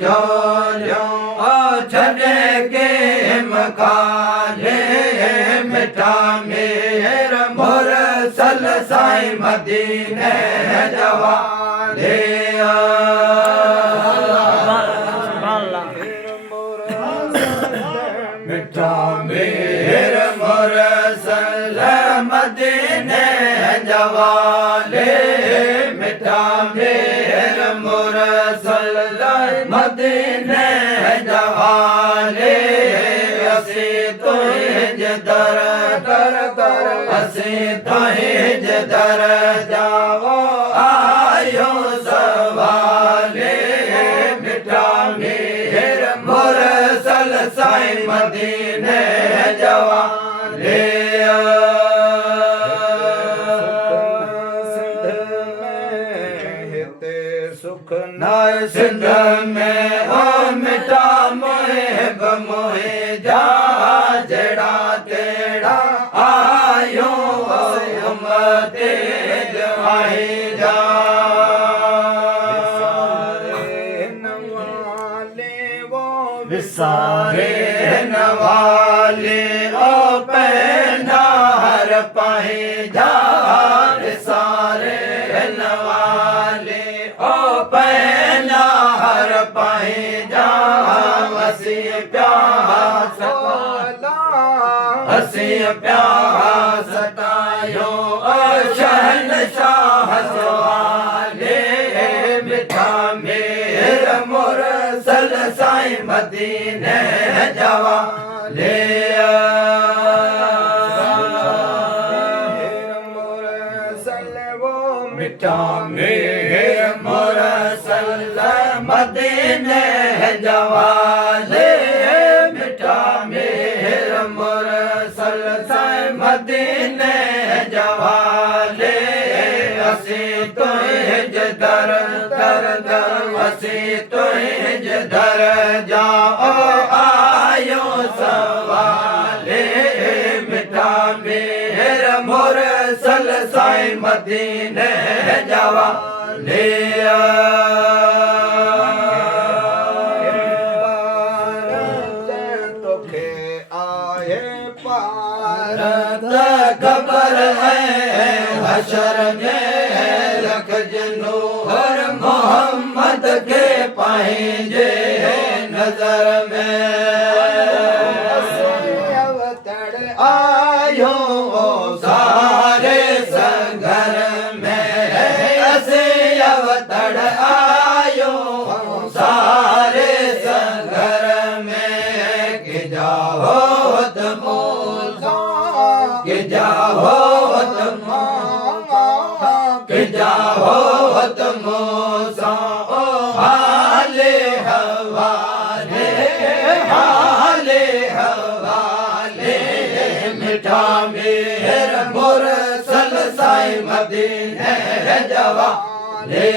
जो झोलियो छॾे के मखाले मिठा मेर मुरसल साईं मदीने जवाले मिठा मेर मुरसल मदीने जवाले मिठा मेर मुरसल मदीने जवाले असी तुझ दर कर कर असी तुझ दर जाओ आयो सवाले मिठा मेर मुरसल साईं मदीने जवाले सुख न सिंध में ओ मिठा मुहिब मोहे जा जड़ा तेड़ा आयो उम्मते आई जा विसारे नवाले ओ पैना हर पाए जा विसारे नवाले ओ पैना हर पाए जा हसी प्यास हसी प्यास सतायो शहनशाह सवाले मिठा मेर मुरसल साईं मदीने जवाले मिठा मेर मुरसल मदीने जवाले मिठा मेर मुरसल साईं मदीने जवाले असी तुझ दर दर दर असी तुझ दर जाओ आयो सवाले मिठा मेर मुरसल साईं मदीने जवाले तोखे आए पारत खबर है हशर में लख जनूर मोहम्मद के पाएंगे नजर में आयो सारे संगर में ऐसे अवतड़ आयो सारे संगर में कि जाओ तुम कि जाओ तुम कि जाओ तुम हाले हवाले हाले हवाले मिठा मेर मुरसल साईं मदीने जवाले